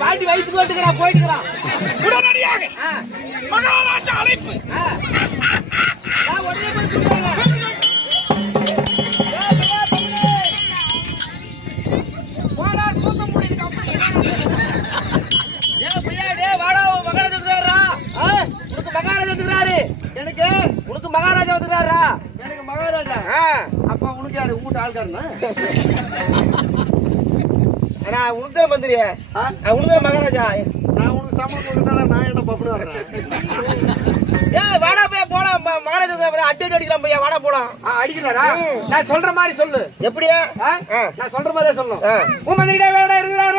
பாட்டி வயிற்றுக்கு வந்துக்கிறான் போயிட்டுக்கிறான் உடனடியாக மகாராஜா அழைப்பு உடனே போய் கொடுப்பாங்க. மகாராஜா வந்துக்கிறாரு. எனக்கு உனக்கு மகாராஜா வந்துக்கிறாரா? எனக்கு மகாராஜா. அப்ப உனக்கு யாரு வீட்டு ஆள்காரனா? நான் உனக்கு மந்திரியா? உனக்கு மகாராஜா. நான் உனக்கு சம்பளம் கொடுத்தனால நான் என்ன பப்புனு வரேன். ஏய் வாடா போய் போலாம். மகாராஜா அட்டை அடிக்கலாம் பையா, வாடா போலாம். அடிக்கறாரா? நான் சொல்ற மாதிரி சொல்லு. எப்படியா? நான் சொல்ற மாதிரியே சொல்லணும். உன் மந்திரிடே வேடா இருக்குறாரு.